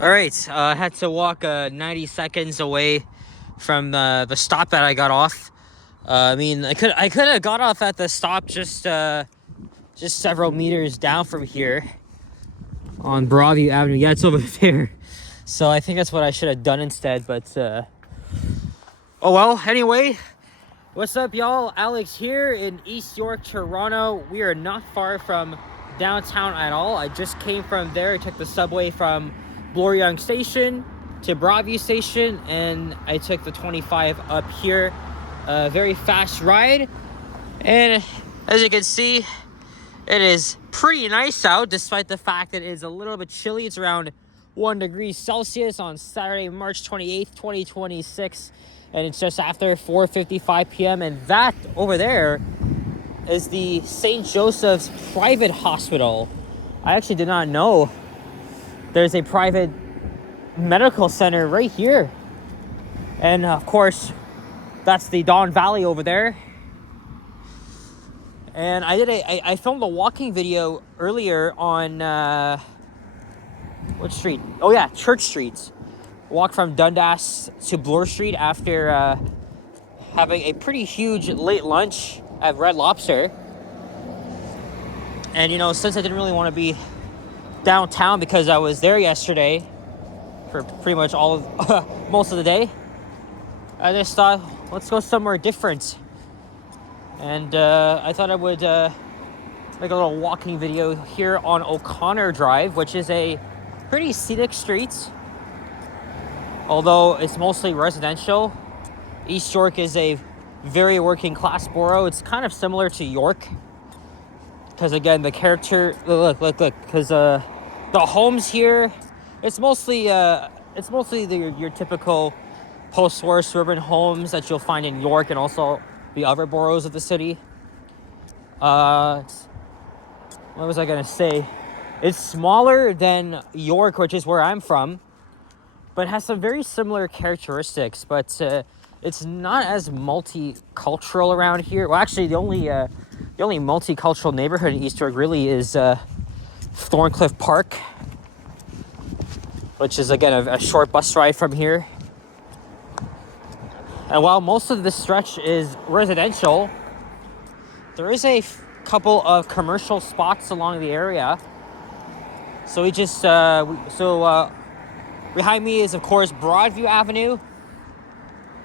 All right, I had to walk 90 seconds away from the stop that I got off. I mean, I could have got off at the stop just several meters down from here on Broadview Avenue. Yeah, it's over there. So I think that's what I should have done instead. But oh well. Anyway, what's up, y'all? Alex here in East York, Toronto. We are not far from downtown at all. I just came from there. I took the subway from Bloor Yonge Station to Broadview Station, and I took the 25 up here. A very fast ride, and as you can see, it is pretty nice out, despite the fact that it is a little bit chilly. It's around 1 degree Celsius on Saturday, March 28th, 2026, and it's just after 4:55 p.m. And that over there is the St. Joseph's Private Hospital. I actually did not know there's a private medical center right here. And of course, that's the Don Valley over there. And I filmed a walking video earlier on what street? Oh yeah, Church Street. Walk from Dundas to Bloor Street after having a pretty huge late lunch at Red Lobster. And you know, since I didn't really want to be downtown because I was there yesterday for pretty much all of most of the day, I just thought, let's go somewhere different. And I thought I would make a little walking video here on O'Connor Drive, which is a pretty scenic street, although it's mostly residential. East York is a very working class borough. It's kind of similar to York, because again, the character, look, because the homes here, it's mostly your typical post-war suburban homes that you'll find in York and also the other boroughs of the city. What was I gonna say? It's smaller than York, which is where I'm from, but has some very similar characteristics. But it's not as multicultural around here. Well, actually, the only multicultural neighborhood in East York really is Thorncliffe Park, which is again a short bus ride from here. And while most of this stretch is residential, there is a couple of commercial spots along the area. So we just, behind me is, of course, Broadview Avenue.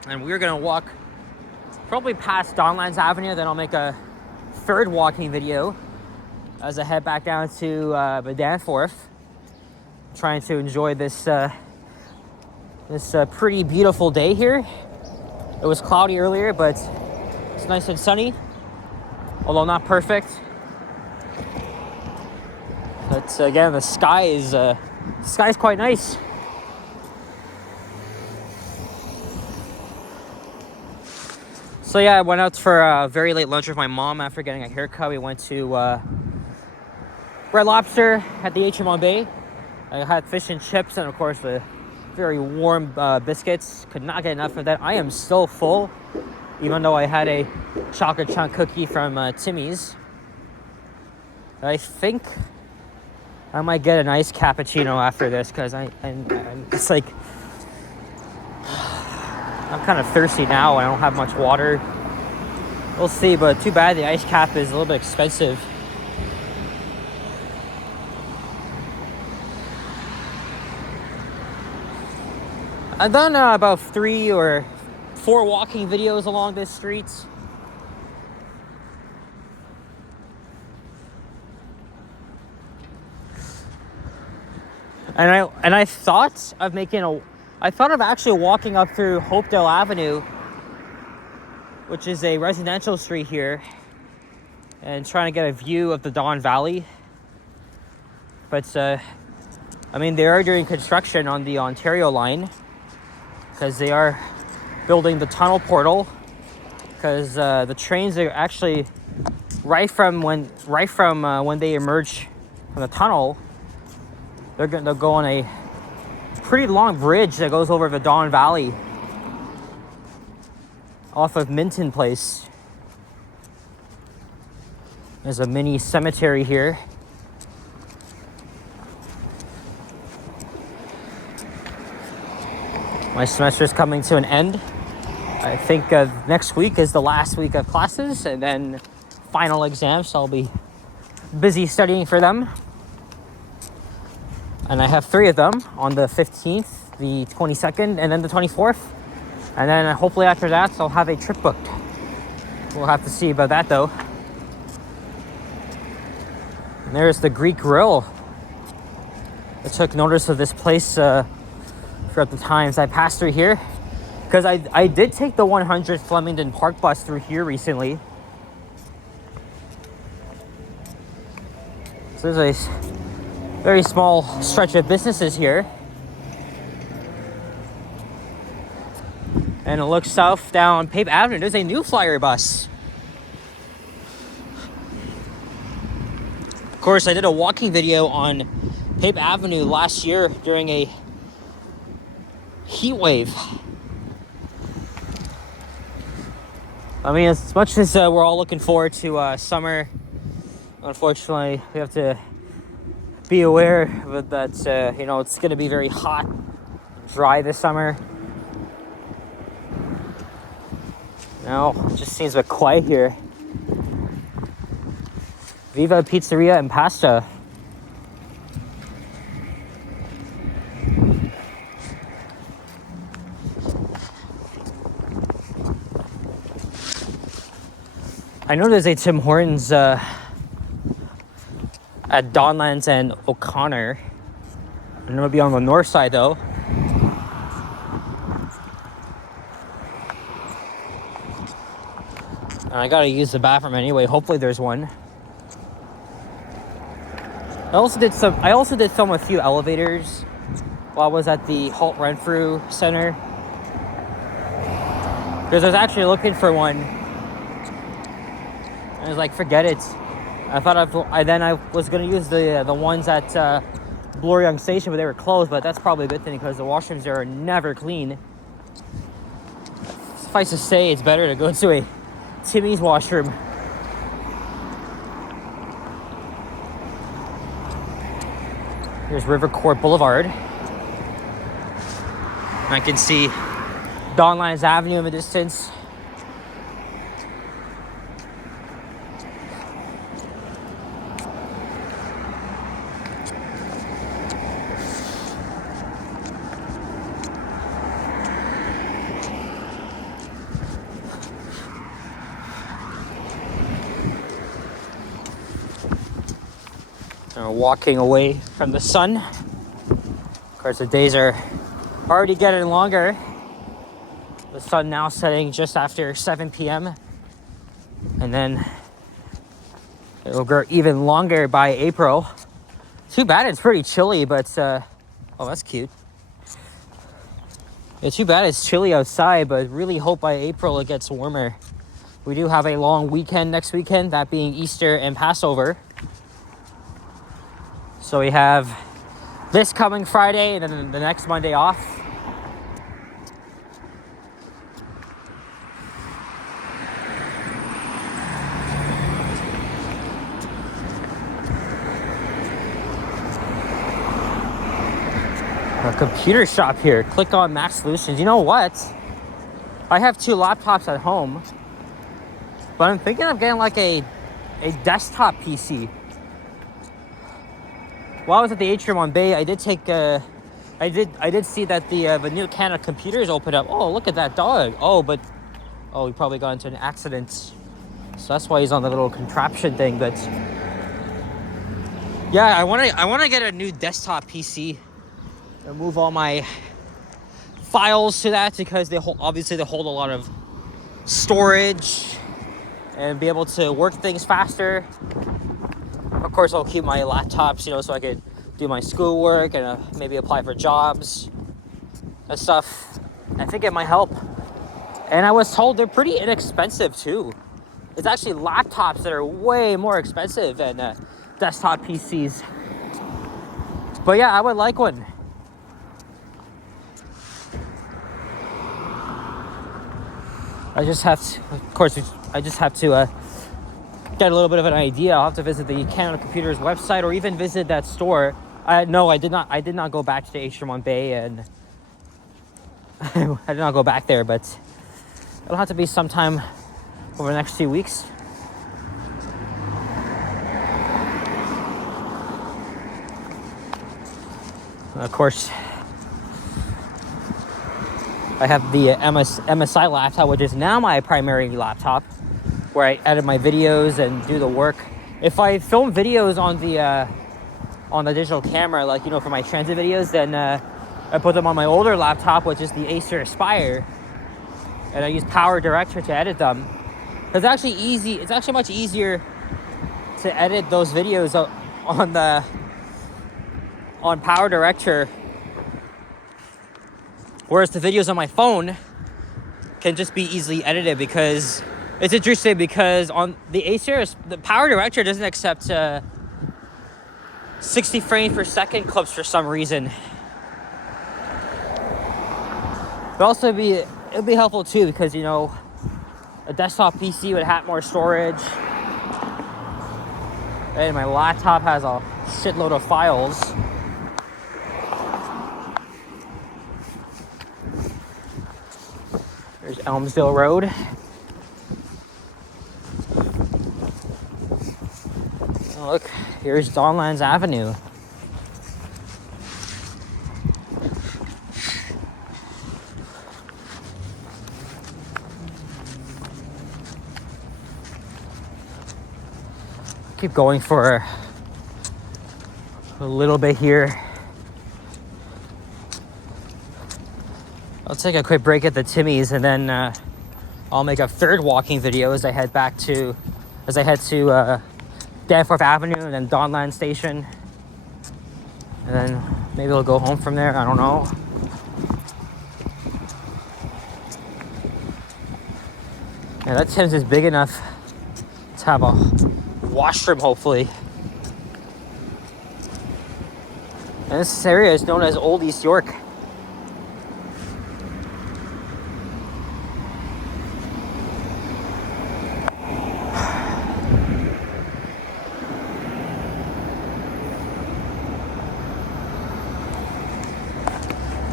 And we're going to walk probably past Donlands Avenue. Then I'll make a third walking video as I head back down to Danforth, trying to enjoy this pretty beautiful day here. It was cloudy earlier, but it's nice and sunny, although not perfect. But again, the sky is quite nice. So yeah, I went out for a very late lunch with my mom after getting a haircut. We went to Red Lobster at the HM on Bay. I had fish and chips, and of course the very warm biscuits. Could not get enough of that. I am still full, even though I had a chocolate chunk cookie from Timmy's. I think I might get an iced cappuccino after this, because I'm it's like, I'm kind of thirsty now. I don't have much water. We'll see, but too bad the ice cap is a little bit expensive. I've done about 3 or 4 walking videos along this street. And I thought of actually walking up through Hopedale Avenue, which is a residential street here, and trying to get a view of the Don Valley. But I mean, they are doing construction on the Ontario line, because they are building the tunnel portal, because the trains are actually right from when they emerge from the tunnel, they'll go on a pretty long bridge that goes over the Don Valley off of Minton Place. There's a mini cemetery here. My semester's coming to an end. I think next week is the last week of classes, and then final exams, so I'll be busy studying for them. And I have 3 of them on the 15th, the 22nd, and then the 24th. And then hopefully after that, I'll have a trip booked. We'll have to see about that though. And there's the Greek Grill. I took notice of this place throughout the times I passed through here. Because I did take the 100 Flemington Park bus through here recently. So there's a very small stretch of businesses here. And it looks south down Pape Avenue. There's a new flyer bus. Of course, I did a walking video on Pape Avenue last year during a heat wave. I mean, as much as we're all looking forward to summer, unfortunately, we have to be aware that, it's going to be very hot, dry this summer. Now, it just seems a bit quiet here. Viva Pizzeria and Pasta. I know there's a Tim Hortons at Donlands and O'Connor. I know it'll be on the north side though. And I gotta use the bathroom anyway. Hopefully there's one. I also did film a few elevators while I was at the Holt Renfrew Center. Because I was actually looking for one. I was like, forget it. I thought I was gonna use the ones at Bloor Young Station, but they were closed. But that's probably a good thing because the washrooms there are never clean. Suffice to say, it's better to go to a Timmy's washroom. Here's River Court Boulevard. I can see Donlands Avenue in the distance. Walking away from the sun. Of course, the days are already getting longer. The sun now setting just after 7 p.m. And then it will grow even longer by April. Too bad it's pretty chilly, but oh, that's cute. Yeah, too bad it's chilly outside, but really hope by April it gets warmer. We do have a long weekend next weekend, that being Easter and Passover. So we have this coming Friday and then the next Monday off. A computer shop here. Click on Mac Solutions. You know what? I have 2 laptops at home, but I'm thinking of getting like a desktop PC. While I was at the atrium on Bay, I did take I did see that the new Canada computers opened up. Oh, look at that dog. Oh, he probably got into an accident, so that's why he's on the little contraption thing. But yeah, I want to get a new desktop PC and move all my files to that because they hold a lot of storage and be able to work things faster. Of course, I'll keep my laptops, so I could do my schoolwork and maybe apply for jobs and stuff. I think it might help. And I was told they're pretty inexpensive too. It's actually laptops that are way more expensive than desktop PCs. But yeah, I would like one. I just have to get a little bit of an idea. I'll have to visit the Canada Computers website or even visit that store. No, I did not go back to the Atrium on Bay and I did not go back there, but it'll have to be sometime over the next few weeks. And of course, I have the MSI laptop, which is now my primary laptop, where I edit my videos and do the work. If I film videos on the digital camera, like, you know, for my transit videos, then I put them on my older laptop, which is the Acer Aspire, and I use Power Director to edit them. It's actually easy. It's actually much easier to edit those videos on Power Director, whereas the videos on my phone can just be easily edited. Because it's interesting, because on the Acer, the Power Director doesn't accept 60 frames per second clips for some reason. But also it'd be helpful too, because, you know, a desktop PC would have more storage, and my laptop has a shitload of files. There's Elmsdale Road. Oh, look, here's Donlands Avenue. Keep going for a little bit here. I'll take a quick break at the Timmy's, and then I'll make a third walking video as I head to Danforth Avenue and then Donlan Station, and then maybe I'll go home from there. I don't know. Yeah, that Tim's is big enough to have a washroom, hopefully. And this area is known as Old East York.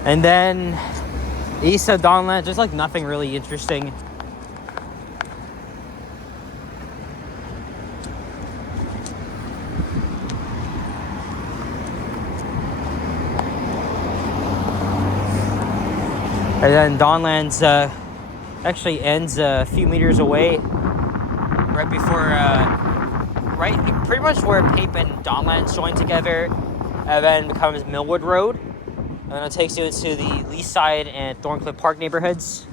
And then east of Donlan, there's like nothing really interesting. And then Donlands actually ends a few meters away, right before, pretty much where Pape and Donlands join together, and then becomes Millwood Road. And then it takes you into the Leaside and Thorncliffe Park neighborhoods.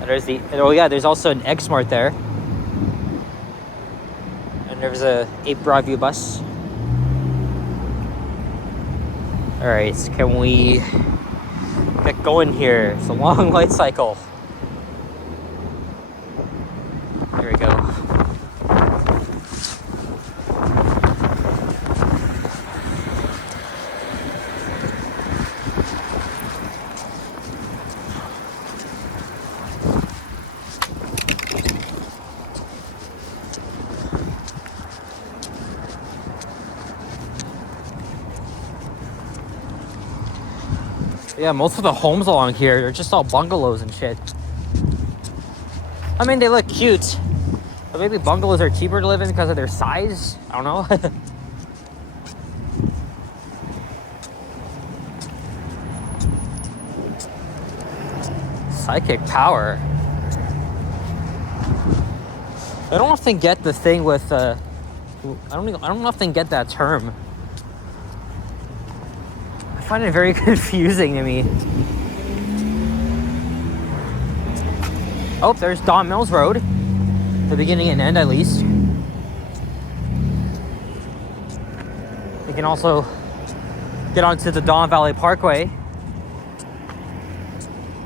And there's also an Exmart there. And there's a 8 Broadview bus. Alright, can we get going here? It's a long light cycle. There we go. Yeah, most of the homes along here are just all bungalows and shit. I mean, they look cute, but maybe bungalows are cheaper to live in because of their size. I don't know. Psychic power. I don't often get the thing with I don't often get that term. I find it very confusing to me. Oh, there's Don Mills Road. The beginning and end, at least. You can also get onto the Don Valley Parkway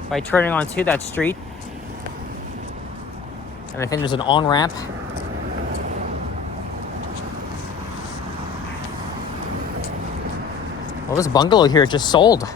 by turning onto that street. And I think there's an on-ramp. Well, this bungalow here just sold.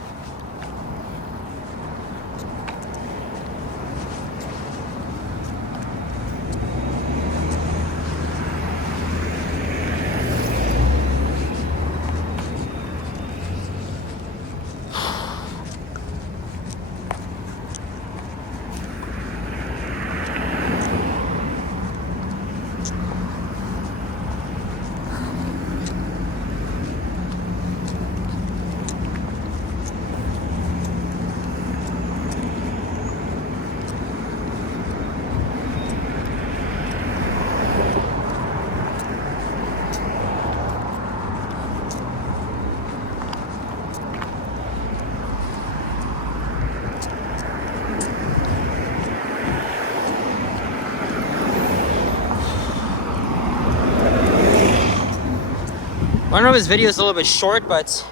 I know this video is a little bit short, but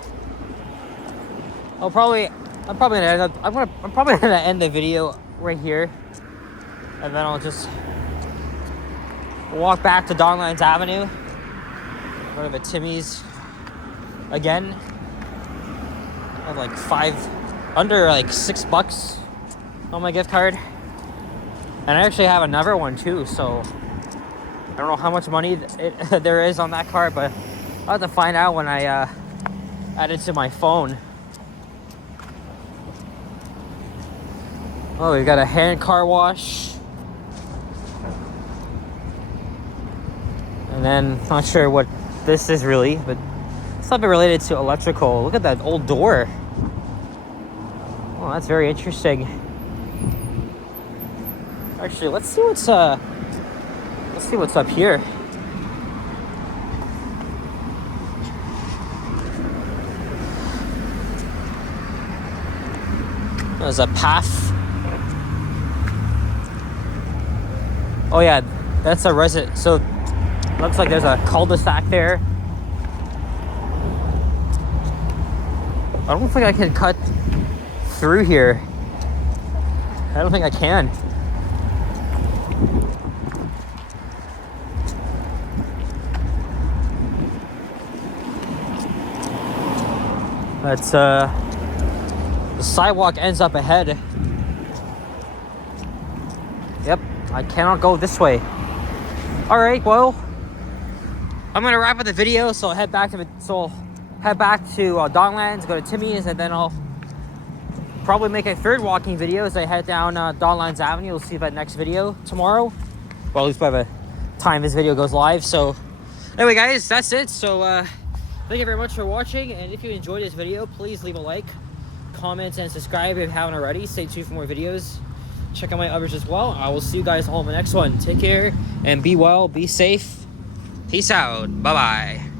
I'm probably gonna end the video right here, and then I'll just walk back to Donlands Avenue, go to the Timmy's again. I have like under like $6 on my gift card, and I actually have another one too, so I don't know how much money there is on that card, but I'll have to find out when I add it to my phone. Oh, we got a hand car wash. And then, not sure what this is really, but something related to electrical. Look at that old door. Oh, that's very interesting. Actually, let's see what's up here. There's a path. Oh yeah, that's a resident. So looks like there's a cul-de-sac there. I don't think I can cut through here. I don't think I can. That's the sidewalk ends up ahead. Yep, I cannot go this way. All right, well, I'm gonna wrap up the video. So I'll head back to Donlands, go to Timmy's, and then I'll probably make a third walking video as I head down Donlands Avenue. We'll see that next video tomorrow. Well, at least by the time this video goes live. So anyway, guys, that's it. So thank you very much for watching, and if you enjoyed this video, please leave a like, comment, and subscribe if you haven't already. Stay tuned for more videos. Check out my others as well. I will see you guys all in the next one. Take care and be well, be safe. Peace out. Bye-bye.